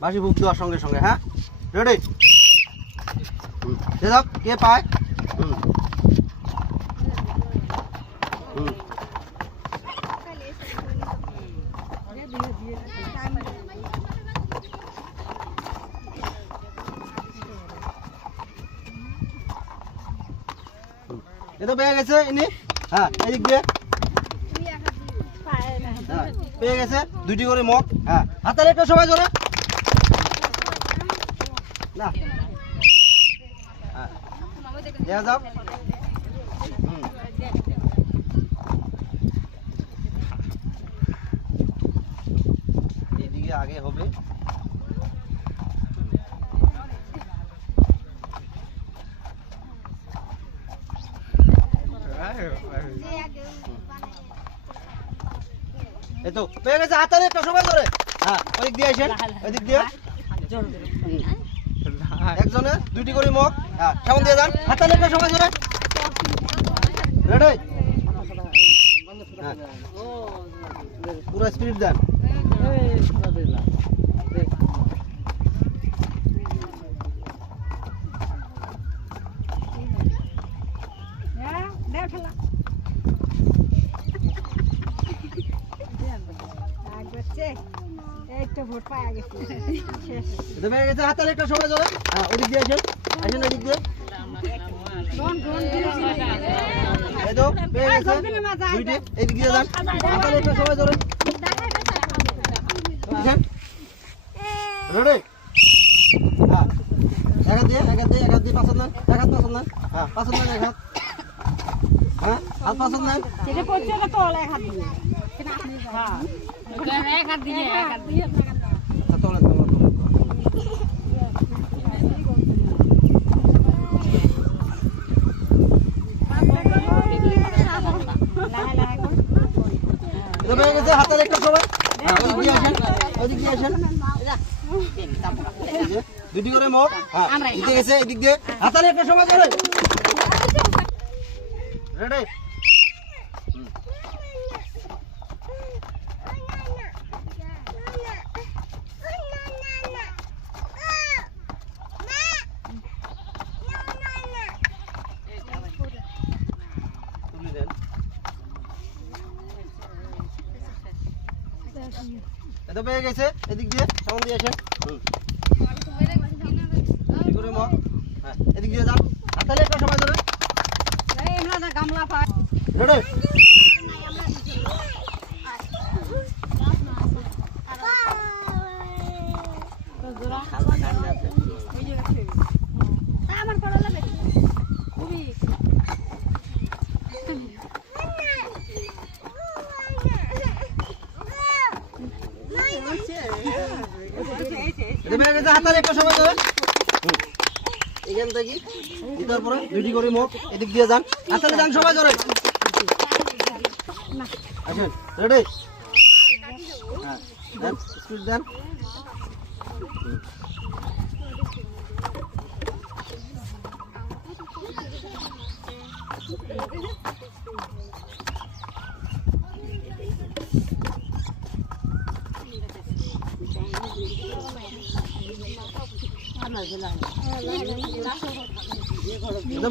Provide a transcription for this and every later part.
বাসি বুক দেওয়ার সঙ্গে সঙ্গে হ্যাঁ? রেডি দে দাও কে পায়? হুম হুম এ পেয়ে গেছে ইনি? হ্যাঁ এদিক দিয়ে। হ্যাঁ পেয়ে গেছে দুটি করে মগ। হ্যাঁ হাতালে একটা সময় ধরে। না। হ্যাঁ। দেখা যাও। এইদিকে আগে হবে। এই তো পেয়ে গেছে একটু সময় ধরে হ্যাঁ ওদিক দিয়ে আসেন ওদিক দিয়ে। একজনে দুটি করে মগ। কেমন সামন দিয়ে যান? হাতালে একটু সবাই ধরে। রেডি? হ্যাঁ। পুরো স্পিড দেন। এই ভোট পাওয়া গেছে। শেষ পেয়ে গেছে হাতালে একটু সময় ধরে হ্যাঁ ওদিক দিয়ে আসেন। আসেন ওদিক দিয়ে। এই তো পেয়ে গেছে। দুইটি এদিক দিয়ে যান। হাতালে একটু সময় ধরে রেডি? হ্যাঁ। এক হাত দিয়ে এক হাত দিয়ে এক হাত দিয়ে পাঁচন নেন। এক হাত পাঁচন নেন। হ্যাঁ পাঁচন নেন এক হাত। হ্যাঁ হাত পাঁচন নেন। সেটা করছে তো এক হাত দিয়ে। কর হাতের একটা হ্যাঁ। আসেন ওদিক আসেন দুটি করে মোট হ্যাঁ এদিকে গেছে এদিক দিয়ে। হাতালে একটা সময় রেডি তুলে দেন এটা পেয়ে গেছে এদিক দিয়ে সামন দিয়ে আসেন হ্যাঁ এদিক দিয়ে যান হাতালে একটা সময় ধরে। গামলা পাই রেডি আমার পড়া লাগে খুবই এটা পেয়ে গেছে হাতালে একটা সময় হুম। এখান থেকে ইতার পরে দুটি করে মোট এদিক দিয়ে যান হাতালে যান সময় ধরে আসেন রেডি হ্যাঁ দেন এটা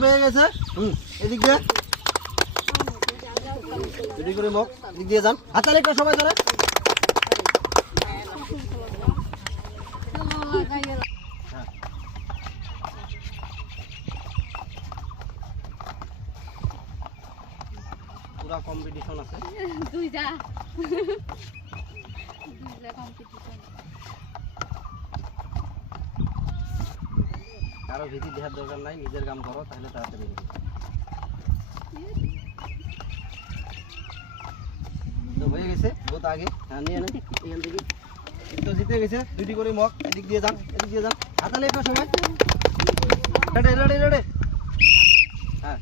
পেয়ে গেছে? হুম, এদিক দিয়ে। দুটি করে মুখ এদিক দিয়ে যান। হাতালে একটা সময় ধরে। কম্পিটিশন আছে। দুইটা। কম্পিটিশন কারও ভীতি দেওয়ার দরকার নাই, নিজের কাম করো, তাহলে তাড়াতাড়ি হয়ে গেছে, বহুত আগে। হ্যাঁ নিয়ে নেন এখান থেকে। তো জিতে গেছে দুটি করে মগ, এদিক দিয়ে যান, এদিক দিয়ে যান। হাতালে একটা সময় রেডে রেডে রেডে। হ্যাঁ।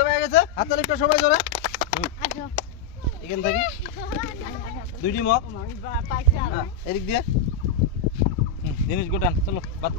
এটা হয়ে গেছে। হাতালে একটা সময় ধরে। এখান থেকে। দুইটি মগ। হ্যাঁ এদিক দিয়ে। জিনিস গোটান চলো বাদ